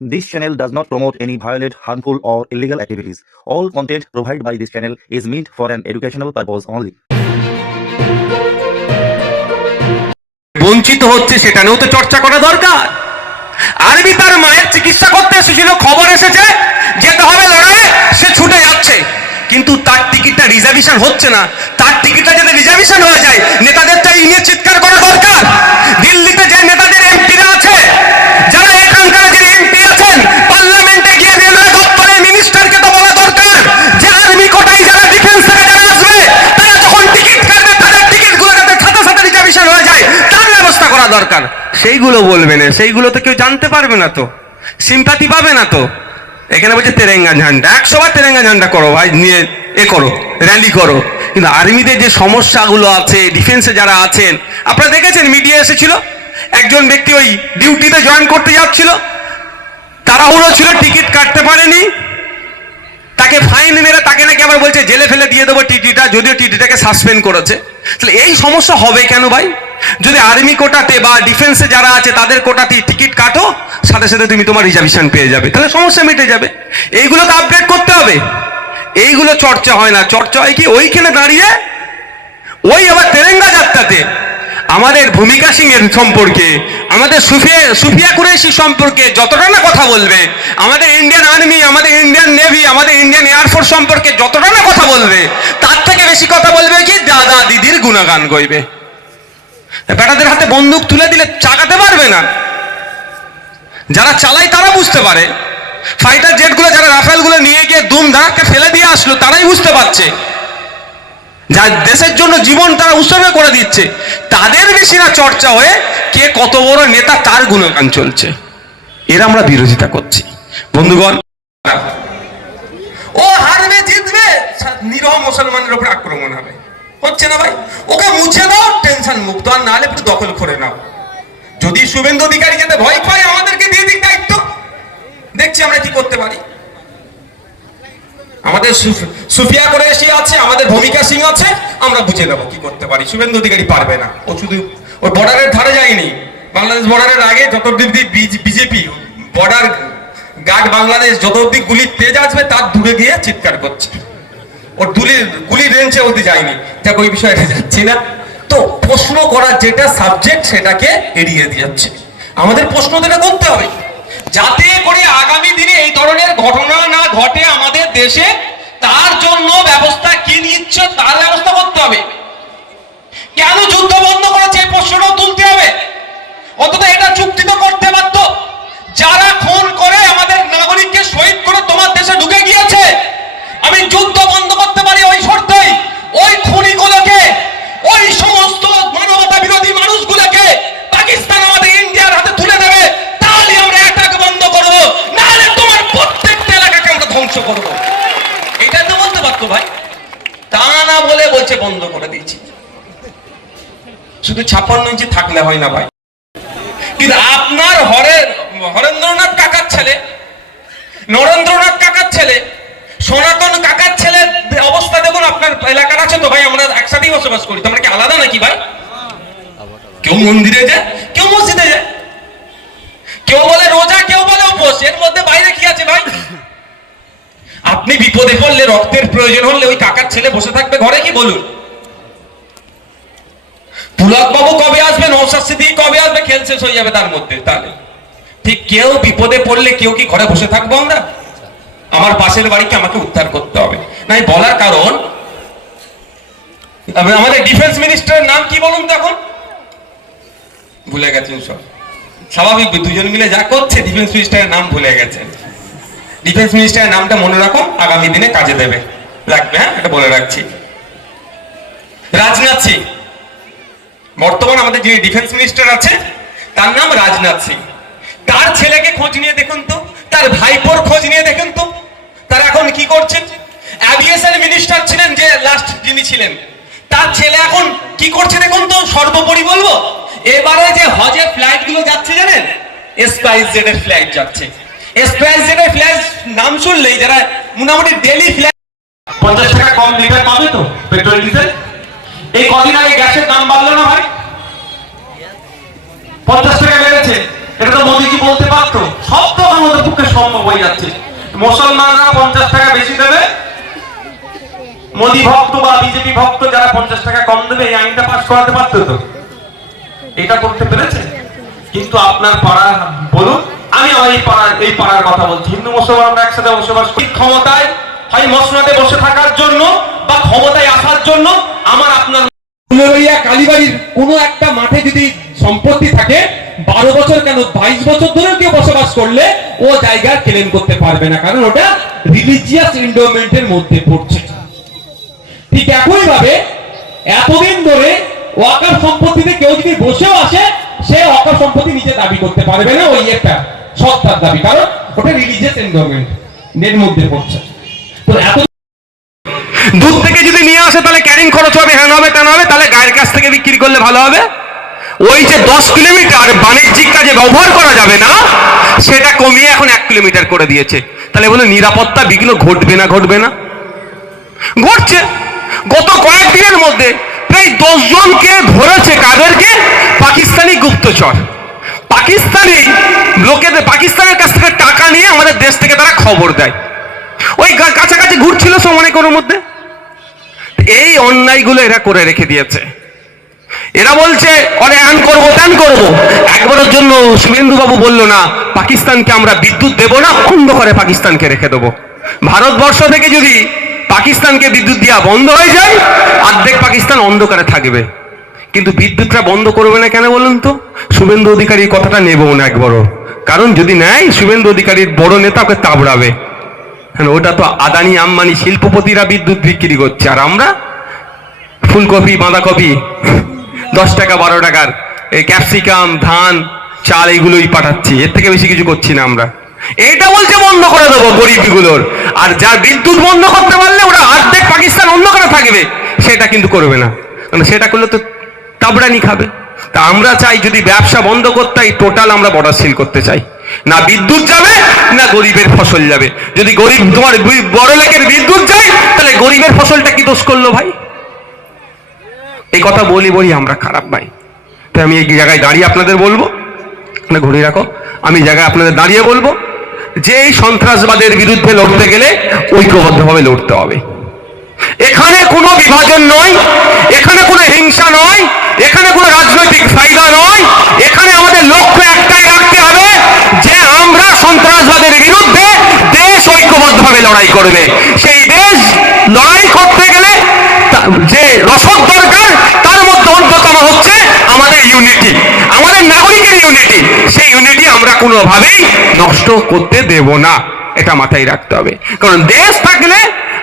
This channel does not promote any violent, harmful, or illegal activities. All content provided by this channel is meant for an educational purpose only. বঞ্চিত হচ্ছে সেটা নিয়েও তো চর্চা করা দরকার আরবি তার মায়ের চিকিৎসা করতে এসেছিল খবর এসেছে যেতে হবে লড়াই সে ছুটে যাচ্ছে কিন্তু তার টিকিটটা রিজার্ভেশন হচ্ছে না তার টিকিটটা যদি রিজার্ভেশন হয়ে যায় নেতাদেরটা এই নিয়ে চিৎকার করা দরকার দিল্লিতে যে নেতাদের দরকার। সেইগুলো বলবে না, সেইগুলো তো কেউ জানতে পারবে না তো। সিম্পাতি পাবে না তো। এখানে বলছে, তেরেঙ্গা ঝান্ডা। একশো তেরেঙ্গা ঝান্ডা করো ভাই, নিয়ে এ করো র্যালি করো। কিন্তু আর্মিতে যে সমস্যাগুলো আছে ডিফেন্সে যারা আছেন, আপনারা দেখেছেন মিডিয়া এসেছিল? একজন ব্যক্তি ওই ডিউটিতে জয়েন করতে যাচ্ছিল। তাড়াহুড়ো ছিল টিকিট কাটতে পারেনি। তাকে ফাইন মেরে তাকে নাকি আবার বলছে, জেলে ফেলে দিয়ে দেবো টিটিটা, যদিও টিটিটাকে সাসপেন্ড করেছে। তাহলে এই সমস্যা হবে কেন ভাই? যদি আর্মি কোটাতে বা ডিফেন্সে যারা আছে, তাদের কোটাতে টিকিট কাটো, সাথে সাথে তুমি তোমার রিজার্ভেশন পেয়ে যাবে। তাহলে সমস্যা মিটে যাবে। এইগুলো তো আপডেট করতে হবে। এইগুলো চর্চা হয় না। চর্চা হয় কি? ওইখানে দাঁড়িয়ে, ওই আবার তেরেঙ্গা যাত্রাতে আমাদের ভূমিকা সিং এর সম্পর্কে, আমাদের সুফিয়া সুফিয়া কুরেশি সম্পর্কে যতটা না কথা বলবে, আমাদের ইন্ডিয়ান আর্মি আমাদের ইন্ডিয়ান নেভি আমাদের ইন্ডিয়ান এয়ারফোর্স সম্পর্কে যতটা না কথা বলবে, তার থেকে বেশি কথা বলবে কি? দাদা দিদির গুণগান গইবে। বেটাদের হাতে বন্দুক তুলে দিলে চাকাতে পারবে না। যারা চালায় তারা বুঝতে পারে। ফাইটার জেটগুলো যারা রাফেলগুলো নিয়ে গিয়ে দুম ধাক্কা ফেলে দিয়ে আসলো, তারাই বুঝতে পারছে। যা দেশের জন্য জীবন তারা উৎসর্গ করে দিচ্ছে। তাদের বেশি না চর্চা হয়ে কে কত বড় নেতা তার গুণগান চলছে। এর আমরা বিরোধিতা করছি। বন্ধুগণ, ও হারবে, জিতবে। নিরহ মুসলমানের উপর আক্রমণ হবে। হচ্ছে না ভাই? ওকে মুছে দাও, টেনশন মুক্ত, আর নাহলে পুরো দখল করে নাও। যদি শুভেন্দু অধিকারী যাতে ভয় পায়, আমাদেরকে দিয়ে দিক দায়িত্ব। দেখছি আমরা কি করতে পারি। আমাদের সুফ- সুফিয়া করে এসে আছে, আমাদের ভূমিকা সিং আছে, আমরা বুঝে নেব কি করতে পারি। শুভেন্দু অধিকারী পারবে না। ও শুধু ওর বর্ডারের ধারে যায়নি। বাংলাদেশ বর্ডারের আগে যত অব্দি বিজেপি বর্ডার গার্ড বাংলাদেশ, যত অব্দি গুলির তেজ আসবে, তার দূরে গিয়ে চিৎকার করছে। ওর দুলির গুলি রেঞ্জে যায়নি। দেখ ওই বিষয়ে যাচ্ছি না। তো প্রশ্ন করার যেটা সাবজেক্ট সেটাকে এড়িয়ে যাচ্ছে। আমাদের প্রশ্ন করতে হবে। যাতে করে আগামী দিনে এই ধরনের ঘটনা না ঘটে আমাদের দেশে, তার জন্য ব্যবস্থা কি নিচ্ছে, তার ব্যবস্থা করতে হবে। কেন যুদ্ধ বন্ধ করেছে, এই প্রশ্নটাও তুলতে হবে। অন্তত এটা চুক্তি তো করতে পারত যারা খুন করে আমাদের নাগরিককে শহীদ করে তোমার দেশে ঢুকে গিয়েছে, আমি যুদ্ধ বন্ধ করতে পারি ওই শর্তেই ওই খুনিগুলোকে ওই সমস্ত মানবতা বিরোধী মানুষগুলোকে পাকিস্তান আমাদের ইন্ডিয়ার হাতে তুলে দেবে তাহলে আমরা অ্যাটাক বন্ধ করব নাহলে তোমার প্রত্যেকটা এলাকাকে আমরা ধ্বংস করব এটা তো বলতে পারতো ভাই তা না বলে বলছে বন্ধ করে দিয়েছি। শুধু ছাপ্পান্ন ইঞ্চি থাকলে হয় না ভাই। কিন্তু আপনার হরে হরেন্দ্রনাথ কাকার ছেলে, নরেন্দ্রনাথ কাকার ছেলে, সনাতন কাকার ছেলের অবস্থা দেখুন, আপনার এলাকার আছে তো ভাই, আমরা একসাথেই বসবাস করি। তোমরা কি আলাদা নাকি ভাই? কেউ মন্দিরে যায়, কেউ মসজিদে যায়। কেউ বলে রোজা, কেউ বলে উপোস। এর মধ্যে বাইরে কি আছে ভাই? আপনি বিপদে পড়লে, রক্তের প্রয়োজন হলে ওই কাকার ছেলে বসে থাকবে ঘরে কি বলুন? পুলক কবে আসবে? নৌসাদ সিদ্দিকী কবে আসবে? খেল শেষ হয়ে যাবে তার মধ্যে, তাহলে। ঠিক কেউ বিপদে পড়লে কেউ কি ঘরে বসে থাকব আমরা? আমার পাশের বাড়িকে আমাকে উদ্ধার করতে হবে। নাই বলার কারণ আমাদের ডিফেন্স মিনিস্টারের নাম কি বলুন তো এখন? ভুলে গেছেন সব। স্বাভাবিক দুজন মিলে যা করছে, ডিফেন্স মিনিস্টারের নাম ভুলে গেছেন। ডিফেন্স মিনিস্টারের নামটা মনে রাখো আগামী দিনে কাজে দেবে। লাগবে হ্যাঁ? এটা বলে রাখছি। রাজনাথ সিং বর্তমান আমাদের যিনি ডিফেন্স মিনিস্টার আছে তার নাম রাজনাথ সিং। তার ছেলেকে খোঁজ নিয়ে দেখুন তো, তার ভাইপোর খোঁজ নিয়ে দেখুন তো, তার এখন কি করছেন? অ্যাভিয়েশন মিনিস্টার ছিলেন যে লাস্ট যিনি ছিলেন, তার ছেলে এখন কি করছে দেখুন তো, সর্বোপরি বলব, এবারে যে হজে ফ্লাইটগুলো যাচ্ছে জানেন? স্পাইস জেড এর ফ্লাইট যাচ্ছে। স্পাইস জেড এর ফ্লাইট নাম শুনলেই যারা মোটামুটি ডেলি ফ্লাইট পঞ্চাশ টাকা কম লিটার পাবে তো? পেট্রোল ডিজেল এই কদিন আগে গ্যাসের দাম বাড়লো না ভাই পঞ্চাশ টাকা বেড়েছে এটা তো মোদিজি বলতে পারতো সব তো আমার মধ্যে করতে সম্ভব হয়ে যাচ্ছে। মুসলমানরা পঞ্চাশ টাকা বেশি দেবে? মোদী ভক্ত বা বিজেপি ভক্ত যারা পঞ্চাশ টাকা কম দেবে, এই আইনটা পাস করাতে পারতো তো? এটা করতে পেরেছে? কিন্তু আপনার পাড়া, বলুন, আমি আমার এই পাড়ার এই পাড়ার কথা বলছি। হিন্দু মুসলমান আমরা একসাথে বসবাস করি। ক্ষমতায়, হয় মসনাদে বসে থাকার জন্য বা ক্ষমতায় আসার জন্য আমার আপনার কালীবাড়ির কোনো একটা মাঠে যদি সম্পত্তি থাকে, বারো বছর কেন, বাইশ বছর ধরেও কেউ বসবাস করলে ও জায়গা ক্লেম করতে পারবে না, কারণ ওটা রিলিজিয়াস এন্ডোমেন্টের মধ্যে পড়ছে। ঠিক একই ভাবে এতদিন ধরে ওয়াকার সম্পত্তিতে কেউ যদি বসেও আসে, সে ওয়াকার সম্পত্তি নিজে দাবি করতে পারবে না ওই একটা সত্তার দাবি, কারণ ওটা রিলিজিয়াস এন্ডোমেন্ট এর মধ্যে পড়ছে। তো এত দূর থেকে যদি নিয়ে আসে, তাহলে ক্যারিং খরচ হবে হ্যান হবে তেন হবে, তাহলে গায়ের কাছ থেকে বিক্রি করলে ভালো হবে? ওই যে দশ কিলোমিটার বাণিজ্যিক কাজে ব্যবহার করা যাবে না, সেটা কমিয়ে এখন এক কিলোমিটার করে দিয়েছে। তাহলে বলে নিরাপত্তা বিঘ্ন ঘটবে না ঘটবে না? ঘটছে। গত কয়েকদিনের মধ্যে প্রায় দশজনকে ধরেছে কাদেরকে? পাকিস্তানি গুপ্তচর। পাকিস্তানি লোকেদের, পাকিস্তানের কাছ থেকে টাকা নিয়ে আমাদের দেশ থেকে তারা খবর দেয়। ওই কাছাকাছি ঘুরছিল সময় কোনো মধ্যে। এই অন্যায়গুলো এরা করে রেখে দিয়েছে। এরা বলছে অরে আন করব ত্যান করব। একবারের জন্য শুভেন্দু বাবু বলল না পাকিস্তানকে আমরা বিদ্যুৎ দেব না অন্ধকারে পাকিস্তানকে রেখে দেবো। ভারতবর্ষ থেকে যদি পাকিস্তানকে বিদ্যুৎ দেওয়া বন্ধ হয়ে যায় অর্ধেক পাকিস্তান অন্ধকারে থাকবে। কিন্তু বিদ্যুৎটা বন্ধ করবে না কেন বলুন তো? শুভেন্দু অধিকারী কথাটা নেব না একবারও। কারণ যদি নেয় শুভেন্দু অধিকারীর বড় নেতা ওকে তাবড়াবে। হ্যাঁ, ওটা তো আদানি আম্বানি শিল্পপতিরা বিদ্যুৎ বিক্রি করছে। আর আমরা ফুলকপি বাঁধাকপি দশ টাকা, বারো টাকার এই ক্যাপসিকাম, ধান, চাল এইগুলোই পাঠাচ্ছি। এর থেকে বেশি কিছু করছি না আমরা। এটা বলছে বন্ধ করে দেবো গরিবগুলোর। আর যার বিদ্যুৎ বন্ধ করতে পারলে ওরা অর্ধেক পাকিস্তান অন্ধকারে থাকবে, সেটা কিন্তু করবে না। কারণ সেটা করলে তো তাবড়ানি খাবে। তা আমরা চাই যদি ব্যবসা বন্ধ করতে টোটাল আমরা বর্ডার সিল করতে চাই। না বিদ্যুৎ যাবে, না গরিবের ফসল যাবে। যদি গরিব, তোমার বড় লোকের বিদ্যুৎ যায়, তাহলে গরিবের ফসলটা কি দোষ করল ভাই? এই কথা বলি বলি আমরা খারাপ ভাই। তাই আমি এই জায়গায় দাঁড়িয়ে আপনাদের বলব না ঘুরিয়ে রাখো, আমি জায়গায় আপনাদের দাঁড়িয়ে বলব, যে এই সন্ত্রাসবাদের বিরুদ্ধে লড়তে গেলে ঐক্যবদ্ধভাবে লড়তে হবে। এখানে কোনো বিভাজন নয়, এখানে কোনো হিংসা নয়, এখানে কোনো রাজনৈতিক ফায়দা নয়, এখানে আমাদের লক্ষ্য একটাই রাখতে হবে, যে আমরা সন্ত্রাসবাদের বিরুদ্ধে দেশ ঐক্যবদ্ধভাবে লড়াই করবে। সেই দেশ লড়াই করতে গেলে যে রসদ দরকার, তার মধ্যে অন্যতম হচ্ছে আমাদের ইউনিটি আমাদের নাগরিকের ইউনিটি সেই ইউনিটি আমরা কোনোভাবেই নষ্ট করতে দেব না। এটা মাথায় রাখতে হবে। কারণ দেশ থাকলে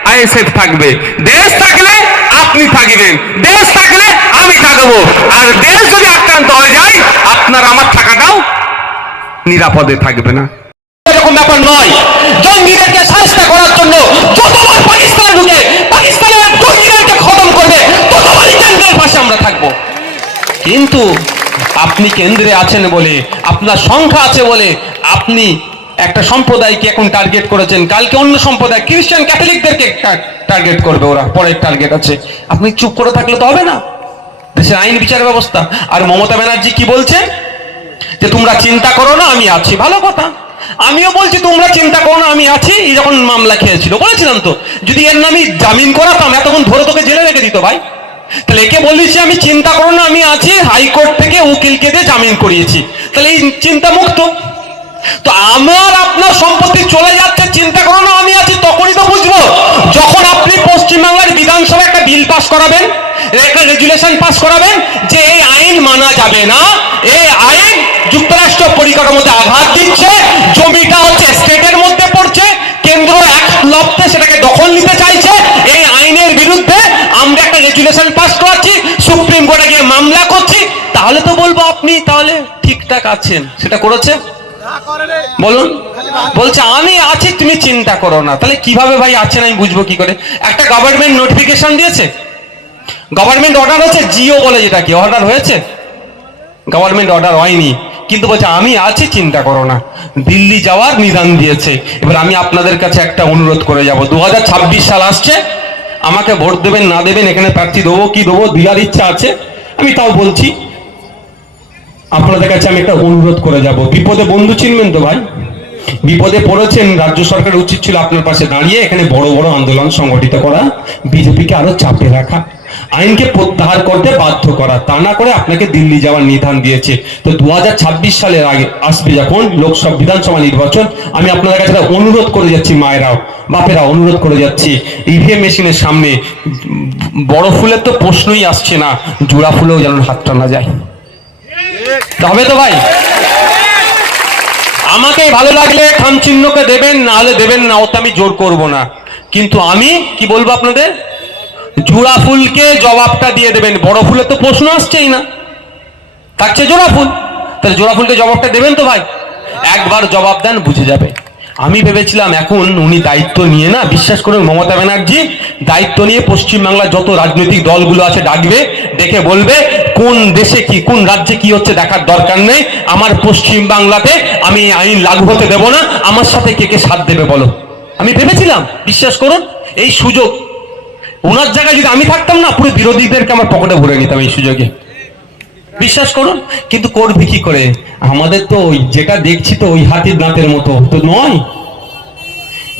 আইএসএফ থাকবে। দেশ থাকলে আপনি থাকবেন। দেশ থাকলে আমি থাকব। আর দেশ যদি আক্রান্ত হয়ে যায়, আপনার আমার থাকাটাও নিরাপদে থাকবে না। এরকম ব্যাপার নয়। জঙ্গিদেরকে সাহায্য করার জন্য যতবার পাকিস্তান ঢুকে থাকব কিন্তু আপনি কেন্দ্রে আছেন বলে, আপনার সংখ্যা আছে বলে আপনি একটা সম্প্রদায়কে এখন টার্গেট করেছেন। কালকে অন্য সম্প্রদায় খ্রিস্টান ক্যাথলিকদেরকে টার্গেট করবে ওরা, পরের টার্গেট আছে। আপনি চুপ করে থাকলে তো হবে না। দেশের আইন বিচার ব্যবস্থা। আর মমতা ব্যানার্জি কি বলছেন? যে তোমরা চিন্তা করো না, আমি আছি। ভালো কথা। আমিও বলছি, তোমরা চিন্তা করো না, আমি আছি। যখন মামলা খেয়েছিল, বলেছিলাম তো। যদি এর নামে জামিন করাতাম, এতক্ষণ ধরে তোকে জেলে রেখে দিত ভাই। তাহলে একে বলিস আমি চিন্তা করো না, আমি আছি, হাইকোর্ট থেকে উকিলকে দিয়ে জামিন করিয়েছি। তাহলে এই চিন্তা মুক্ত তো আমার আপনার সম্পত্তি চলে যাচ্ছে, চিন্তা করো না, আমি আছি, তখনই তো বুঝব। যখন আপনি পশ্চিমবাংলার বিধানসভায় একটা বিল পাস করাবেন, একটা রেগুলেশন পাস করাবেন, যে এই আইন মানা যাবে না, এই আইন যুক্তরাষ্ট্র পরিকাঠামোতে আঘাত দিচ্ছে জমিটা হচ্ছে স্টেটের মধ্যে পড়ছে কেন্দ্র এক লপ্তে সেটাকে দখল নিতে চাইছে এই আইনের বিরুদ্ধে আমরা একটা রেগুলেশন পাস করাচ্ছি সুপ্রিম কোর্টে গিয়ে মামলা করছি, তাহলে তো বলব আপনি তাহলে ঠিকঠাক আছেন। সেটা করেছে? বলুন। বলছে, আমি আছি, তুমি চিন্তা করো না। তাহলে কীভাবে ভাই আছেন আমি বুঝব কি করে? একটা গভর্নমেন্ট নোটিফিকেশন দিয়েছে। গভর্নমেন্ট অর্ডার হচ্ছে জিও বলে যেটা কি অর্ডার হয়েছে? গভর্নমেন্ট অর্ডার হয়নি। কিন্তু বলছে, আমি আছি, চিন্তা করো না। দিল্লি যাওয়ার নিদান দিয়েছে। এবার আমি আপনাদের কাছে একটা অনুরোধ করে যাব। দু হাজার ছাব্বিশ সাল আসছে। আমাকে ভোট দেবেন, না দেবেন, এখানে প্রার্থী দেবো, কি দেবো, দেওয়ার ইচ্ছা আছে? আমি তাও বলছি, আপনাদের কাছে আমি একটা অনুরোধ করে যাব। বিপদে বন্ধু চিনবেন তো ভাই? বিপদে পড়েছেন, রাজ্য সরকারের উচিত ছিল আপনার পাশে দাঁড়িয়ে এখানে বড় বড় আন্দোলন সংগঠিত করা, বিজেপিকে আরও চাপে রাখা। আইনকে প্রত্যাহার করতে বাধ্য করা। তা না করে আপনাকে দিল্লি যাওয়ার নিধান দিয়েছে। তো দু সালের আগে আসবে যখন লোকসভা বিধানসভা নির্বাচন, আমি আপনাদের কাছে অনুরোধ করে যাচ্ছি মায়েরাও বাপেরা অনুরোধ করে যাচ্ছি। ইভিএম মেশিনের সামনে, বড় ফুলের তো প্রশ্নই আসছে না, জোড়া ফুলেও যেন হাত টানা যায়। হবে তো ভাই? আমাকে ভালো লাগলে খাম চিহ্নকে দেবেন, না হলে দেবেন না, ওতে আমি জোর করব না। কিন্তু আমি, কি বলব আপনাদের? জোড়া ফুলকে জবাবটা দিয়ে দেবেন। বড় ফুলের তো প্রশ্ন আসছেই না। থাকছে জোড়া ফুল। তাহলে জোড়া ফুলকে জবাবটা দেবেন তো ভাই? একবার জবাব দেন, বুঝে যাবে। আমি ভেবেছিলাম এখন উনি দায়িত্ব নিয়ে না, বিশ্বাস করুন মমতা ব্যানার্জি, দায়িত্ব নিয়ে পশ্চিমবাংলার যত রাজনৈতিক দলগুলো আছে ডাকবে ডেকে বলবে কোন দেশে কি, কোন রাজ্যে কি হচ্ছে দেখার দরকার নেই। আমার পশ্চিম বাংলাতে আমি আইন লাগু হতে দেব না। আমার সাথে কে কে সাথ দেবে বলো? আমি ভেবেছিলাম, বিশ্বাস করুন, এই সুযোগ ওনার জায়গায় যদি আমি থাকতাম না, পুরো বিরোধীদেরকে আমার পকেটে ভরে নিতাম এই সুযোগে। বিশ্বাস করুন, কিন্তু করবি কি করে? আমাদের তো ওই যেটা দেখছি তো ওই হাতির দাঁতের মতো, তো নয়।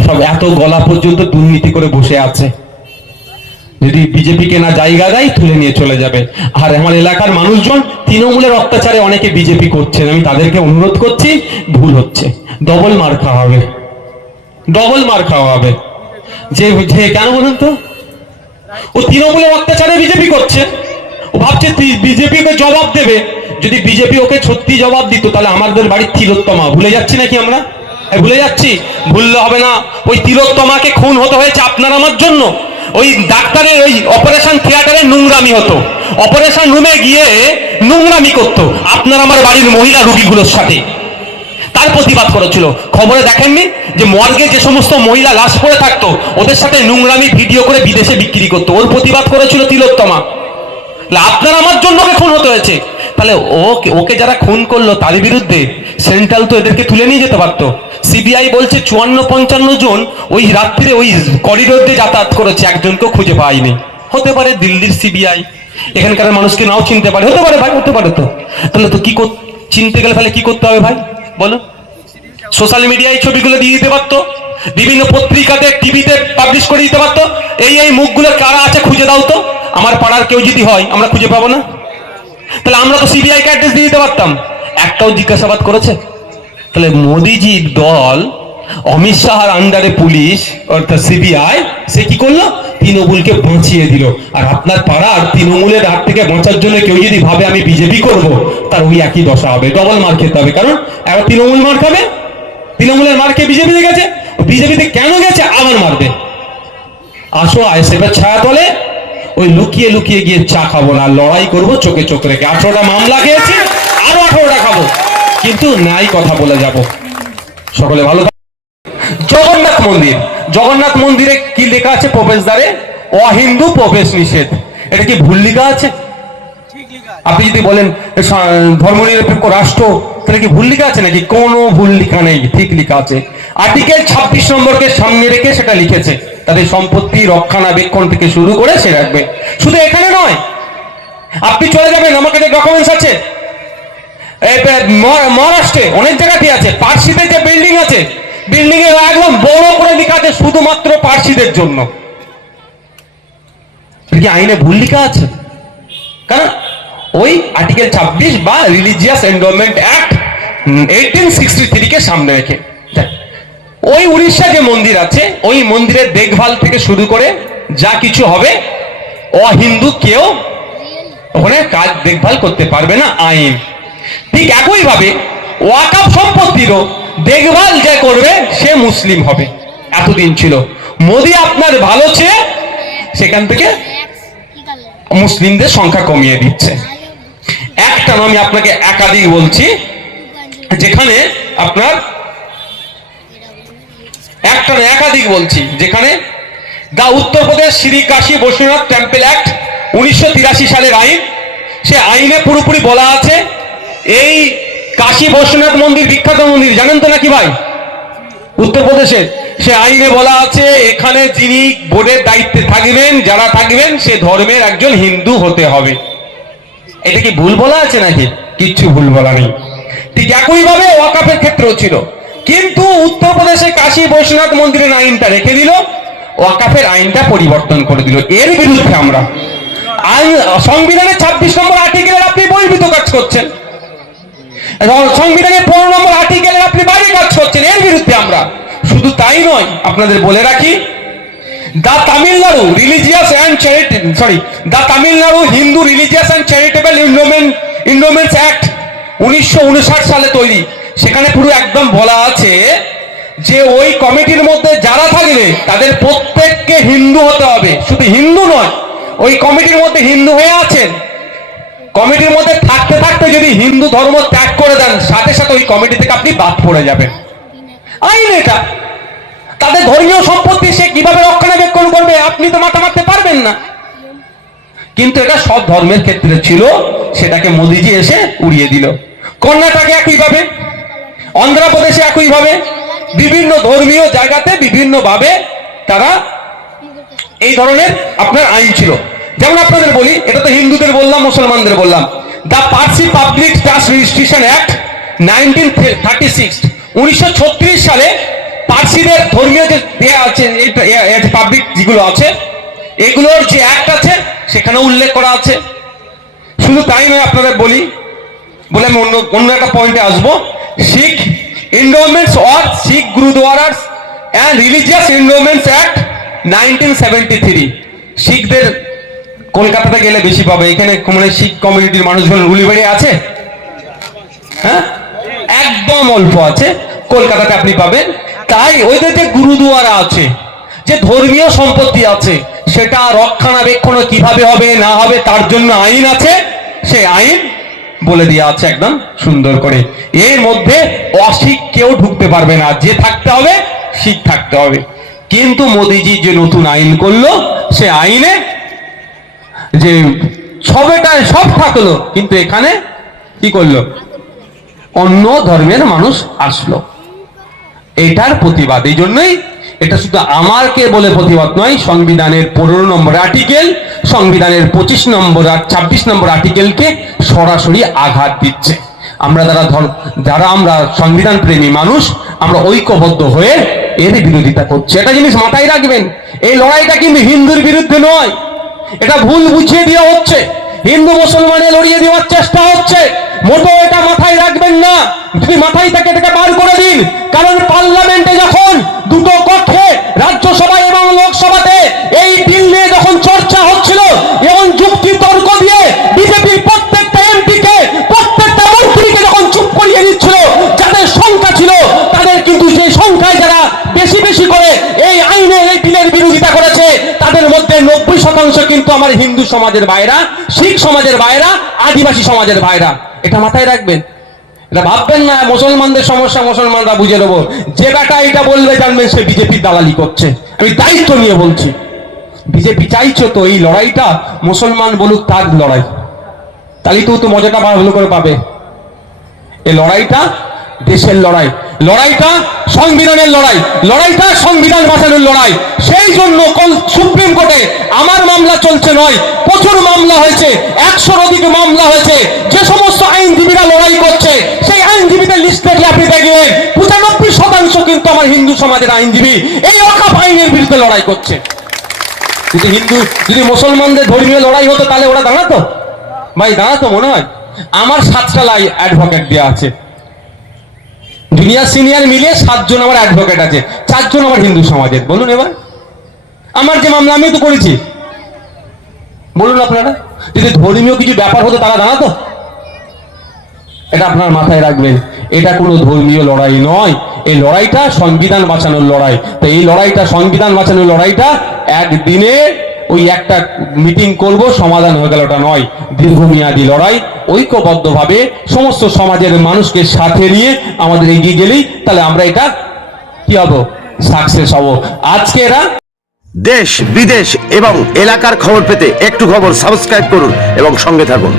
সব এত গলা পর্যন্ত দুর্নীতি করে বসে আছে। যদি বিজেপিকে না জায়গা দেয়, তুলে নিয়ে চলে যাবে। আর আমার এলাকার মানুষজন, তৃণমূলের অত্যাচারে অনেকে বিজেপি করছেন। আমি তাদেরকে অনুরোধ করছি, ভুল হচ্ছে। ডবল মার খাওয়া হবে। ডবল মার খাওয়া হবে। যে যে কেন বলুন তো? ও তৃণমূলের অত্যাচারে বিজেপি করছে। ও ভাবছে বিজেপিকে জবাব দেবে। যদি বিজেপি ওকে সত্যি জবাব দিত তাহলে আমাদের বাড়ির তিলোত্তমা। ভুলে যাচ্ছি নাকি আমরা? হ্যাঁ, ভুলে যাচ্ছি। ভুললে হবে না। ওই তিলোত্তমাকে খুন হতে হয়েছে আপনার আমার জন্য। ওই ডাক্তারের ওই অপারেশন থিয়েটারে নোংরামি হতো। অপারেশন রুমে গিয়ে নোংরামি করতো। আপনার আমার বাড়ির মহিলা রুগীগুলোর সাথে। তার প্রতিবাদ করেছিল। খবরে দেখেননি যে মর্গে যে সমস্ত মহিলা লাশ পড়ে থাকতো, ওদের সাথে নোংরামি ভিডিও করে বিদেশে বিক্রি করতো। ওর প্রতিবাদ করেছিল তিলোত্তমা। আপনার আমার জন্য ওকে খুন হতে হয়েছে। তাহলে ওকে ওকে যারা খুন করল তার বিরুদ্ধে সেন্ট্রাল তো এদেরকে তুলে নিয়ে যেতে পারতো। সিবিআই বলছে চুয়ান্ন পঞ্চান্ন জন ওই রাত্রিরে ওই করিডোর দিয়ে যাতায়াত করেছে একজনকেও খুঁজে পায়নি। হতে পারে দিল্লির সিবিআই। এখানকার মানুষকে নাও চিনতে পারে। হতে পারে ভাই, হতে পারে তো। তাহলে তো কি চিনতে গেলে তাহলে কি করতে হবে ভাই? বলো। সোশ্যাল মিডিয়ায় ছবিগুলো দিয়ে দিতে পারতো। বিভিন্ন পত্রিকাতে, টিভিতে পাবলিশ করে দিতে পারতো। এই এই মুখগুলো কারা আছে খুঁজে দাও তো। আমার পাড়ার কেউ যদি হয়, আমরা খুঁজে পাবো না। তাহলে আমরা তো সিবিআই কে অ্যাড্রেস দিয়ে দিতে পারতাম। একটাও জিজ্ঞাসাবাদ করেছে। তাহলে মোদিজির দল, অমিত শাহর আন্ডারে পুলিশ, অর্থাৎ সিবিআই সে কি করল? তৃণমূলকে বাঁচিয়ে দিল। আর আপনার পাড়ার তৃণমূলের হাত থেকে বাঁচার জন্য কেউ যদি ভাবে আমি বিজেপি করব, তার ওই একই দশা হবে। ডবল মার খেতে হবে। কারণ এবার তৃণমূল মার খাবে। তৃণমূলের মার খেয়ে বিজেপিতে গেছে? বিজেপিতে কেন গেছে? আবার মারবে। আসো আইএসএফের ছায়া তলে ওই লুকিয়ে লুকিয়ে গিয়ে চা খাব না, লড়াই করব চোখে চোখ রেখে। আঠারোটা মামলা খেয়েছি, আরও আঠারোটা খাব। কিন্তু ন্যায় কথা বলে যাব। সকলে ভালো জগন্নাথ মন্দির। জগন্নাথ মন্দিরে কি লেখা আছে প্রবেশদ্বারে? অহিন্দু প্রবেশ নিষেধ। এটা কি ভুল লেখা আছে? আপনি যদি বলেন সা- ধর্মনিরপেক্ষ রাষ্ট্র তাহলে কি ভুল লেখা আছে নাকি? কোনো ভুল লেখা নেই ঠিক লেখা আছে। আর্টিকেল ছাব্বিশ নম্বরকে সামনে রেখে সেটা লিখেছে। তাদের সম্পত্তি রক্ষণাবেক্ষণ থেকে শুরু করে সে রাখবে। শুধু এখানে নয় আপনি চলে যাবেন আমার কাছে ডকুমেন্টস আছে। মহারাষ্ট্রে অনেক জায়গাতে আছে পার্সিতে যে বিল্ডিং আছে বিল্ডিং এ একদম বড় করে লেখা শুধুমাত্র পার্সিদের জন্য। আইনে ভুল লেখা আছে? কারণ ওই আর্টিকেল ছাব্বিশ বা religious endowment act eighteen sixty সামনে রেখে। ওই উড়িষ্যা যে মন্দির আছে, ওই মন্দিরের দেখভাল থেকে শুরু করে যা কিছু হবে, অহিন্দু কেউ ওখানে কাজ দেখভাল করতে পারবে না আইন। ঠিক একইভাবে ওয়াকাপ সম্পত্তিরও দেখভাল যে করবে, সে মুসলিম হবে। এতদিন ছিল। মোদি আপনার ভালো চেয়ে সেখান থেকে মুসলিমদের সংখ্যা কমিয়ে দিচ্ছে। একটা আমি আপনাকে একাধিক বলছি, যেখানে আপনার একটা একাধিক বলছি, যেখানে the Uttar Pradesh Shri Kashi Baishnath temple act উনিশশো তিরাশি সালের আইন, সে আইনে পুরোপুরি বলা আছে, এই কাশী বৈশ্বনাথ মন্দির, বিখ্যাত মন্দির, জানেন তো নাকি ভাই? উত্তরপ্রদেশে সে আইনে বলা আছে, এখানে যিনি বোর্ডের দায়িত্বে থাকবেন, যারা থাকবেন, সে ধর্মের একজন হিন্দু হতে হবে। এটা কি ভুল বলা আছে নাকি? কিচ্ছু ভুল বলা নেই। ঠিক একইভাবে ওয়াকাফের ক্ষেত্রেও ছিল। কিন্তু উত্তরপ্রদেশে কাশী বৈশ্বনাথ মন্দিরের আইনটা রেখে দিল, ওয়াকাফের আইনটা পরিবর্তন করে দিল। এর বিরুদ্ধে আমরা। আইন, সংবিধানের ছাব্বিশ নম্বর আর্টিকেলের আপনি বহির্ভূত কাজ করছেন। সংবিধানের পনেরো নম্বর আর্টিকেলের আপনি বাইরে কাজ করছেন, এর বিরুদ্ধে আমরা। শুধু তাই নয়, আপনাদের বলে রাখি, দা Tamil Nadu religious and charity sorry the Tamil Nadu Hindu religious and charitable ইন্ডোমেন্ট ইন্ডোমেন্টস act উনিশশো উনষাট সালে তৈরি। সেখানে পুরো একদম বলা আছে যে ওই কমিটির মধ্যে যারা থাকবে, তাদের প্রত্যেককে হিন্দু হতে হবে। শুধু হিন্দু নয়, ওই কমিটির মধ্যে হিন্দু হয়ে আছেন কমিটির মধ্যে থাকতে থাকতে যদি হিন্দু ধর্ম ত্যাগ করে দেন, সাথে সাথে ওই কমিটি থেকে আপনি বাদ পড়ে যাবেন। আইন এটা তাদের ধর্মীয় সম্পত্তি সে কীভাবে রক্ষণাবেক্ষণ করবে, আপনি তো মাথা মারতে পারবেন না। কিন্তু এটা সব ধর্মের ক্ষেত্রে ছিল, সেটাকে মোদিজি এসে উড়িয়ে দিল। কর্ণাটকে একইভাবে, অন্ধ্রপ্রদেশে একইভাবে, বিভিন্ন ধর্মীয় জায়গাতে বিভিন্নভাবে তারা এই ধরনের আপনার আইন ছিল। যেমন আপনাদের বলি, এটা তো হিন্দুদের বললাম, মুসলমানদের বললাম। The Parsi public trust registration act nineteen thirty six, উনিশশো সালে পার্সিদের ধর্মীয় যে দেয়া আছে পাবলিক যেগুলো আছে, এগুলোর যে অ্যাক্ট আছে সেখানে উল্লেখ করা আছে। শুধু তাই নয় আপনাদের বলি, বলে আমি অন্য অন্য একটা পয়েন্টে আসব। Sikh endowments or Sikh gurdwaras and religious endowments act nineteen seventy three. শিখদের কলকাতাতে গেলে বেশি পাবে। এখানে মানে শিখ কমিউনিটির মানুষজন উলিবাড়ি আছে? হ্যাঁ? একদম অল্প আছে। কলকাতাতে আপনি পাবেন। তাই ওইদের যে গুরুদুয়ারা আছে, যে ধর্মীয় সম্পত্তি আছে, সেটা রক্ষণাবেক্ষণ কীভাবে হবে, না হবে, তার জন্য আইন আছে সেই আইন বলে দেওয়া আছে একদম সুন্দর করে। এর মধ্যে অশিখ কেউ ঢুকতে পারবে না। যে থাকতে হবে, শিখ থাকতে হবে। কিন্তু মোদিজি যে নতুন আইন করল, সে আইনে যে সবেটা সব থাকল, কিন্তু এখানে কি করল? অন্য ধর্মের মানুষ আসলো। এটার প্রতিবাদ, এই জন্যই এটা শুধু আমারকে বলে প্রতিবাদ নয়, সংবিধানের পনেরো নম্বর আর্টিকেল সংবিধানের পঁচিশ নম্বর আর ছাব্বিশ নম্বর আর্টিকেলকে সরাসরি আঘাত দিচ্ছে। আমরা যারা যারা আমরা সংবিধান প্রেমী মানুষ, আমরা ঐক্যবদ্ধ হয়ে এর বিরোধিতা করছি। একটা জিনিস মাথায় রাখবেন, এই লড়াইটা কিন্তু হিন্দুর বিরুদ্ধে নয়। এটা ভুল বুঝিয়ে দেওয়া হচ্ছে। হিন্দু মুসলমানে লড়িয়ে দেওয়ার চেষ্টা হচ্ছে। মোটো এটা মাথায় রাখবেন না। যদি মাথায় থাকে এটাকে বার করে দিন। কারণ পার্লামেন্টে যখন দুটো কক্ষে রাজ্যসভায় এবং লোকসভাতে এই বিল নিয়ে যখন চর্চা হচ্ছিল এবং যুক্তি তর্ক দিয়ে বিজেপির প্রত্যেকটা এমপিকে প্রত্যেকটা মন্ত্রীকে যখন চুপ করিয়ে দিচ্ছিল যাদের সংখ্যা ছিল তাদের কিন্তু সেই সংখ্যায় যারা বেশি বেশি করে এই আইনের এই বিলের বিরোধিতা করেছে তাদের মধ্যে নব্বই শতাংশ কিন্তু আমার হিন্দু সমাজের ভাইরা, শিখ সমাজের ভাইরা, আদিবাসী সমাজের ভাইরা, এটা মাথায় রাখবেন। এটা ভাববেন না, মুসলমানদের সমস্যা মুসলমানরা বুঝে নেব। যে বেটা এটা বলবে, জানবেন সে বিজেপির দালালি করছে। আমি দায়িত্ব নিয়ে বলছি। বিজেপি চাইছো তো এই লড়াইটা, মুসলমান বলুক তার লড়াই। তাহলে তো মজাটা ভালো করে পাবে। এই লড়াইটা দেশের লড়াই। লড়াইটা সংবিধানের লড়াই। লড়াইটা সংবিধান বাঁচানোর লড়াই। সেই জন্য সুপ্রিম কোর্টে আমার মামলা চলছে নয়, প্রচুর মামলা হয়েছে, একশোর অধিক মামলা হয়েছে। যে সমস্ত আইনজীবীরা লড়াই করছে, সেই আইনজীবীদের লিস্ট দেখলে আপনি দেখবেন পঁচানব্বই শতাংশ কিন্তু আমার হিন্দু সমাজের আইনজীবী এই অকাপ আইনের বিরুদ্ধে লড়াই করছে। যদি হিন্দু, যদি মুসলমানদের ধর্মীয় লড়াই হতো, তাহলে ওরা দাঁড়াতো? ভাই, দাঁড়াতো মনে হয়? আমার সাতটা লাই অ্যাডভোকেট দেওয়া আছে। জুনিয়র সিনিয়র মিলিয়ে সাতজন আমার অ্যাডভোকেট আছে, চারজন আমার হিন্দু সমাজের। বলুন এবার। আমার যে মামলা আমি তো করেছি। বলুন আপনারা, যদি ধর্মীয় কিছু ব্যাপার হতো তারা দাঁড়াতো এটা আপনার মাথায় রাখবেন এটা কোনো ধর্মীয় লড়াই নয়। এই লড়াইটা সংবিধান বাঁচানোর লড়াই। তো এই লড়াইটা, সংবিধান বাঁচানোর লড়াইটা একদিনে ওই একটা মিটিং করব, সমাধান হয়ে গেল ওটা নয়। দীর্ঘমেয়াদী লড়াই, ঐক্যবদ্ধভাবে সমস্ত সমাজের মানুষকে সাথে নিয়ে আমাদের এগিয়ে গেলেই তাহলে আমরা এটা কি হব? সাকসেস হব। আজকে এরা দেশ, বিদেশ এবং এলাকার খবর পেতে একটু খবর সাবস্ক্রাইব করুন এবং সঙ্গে থাকুন।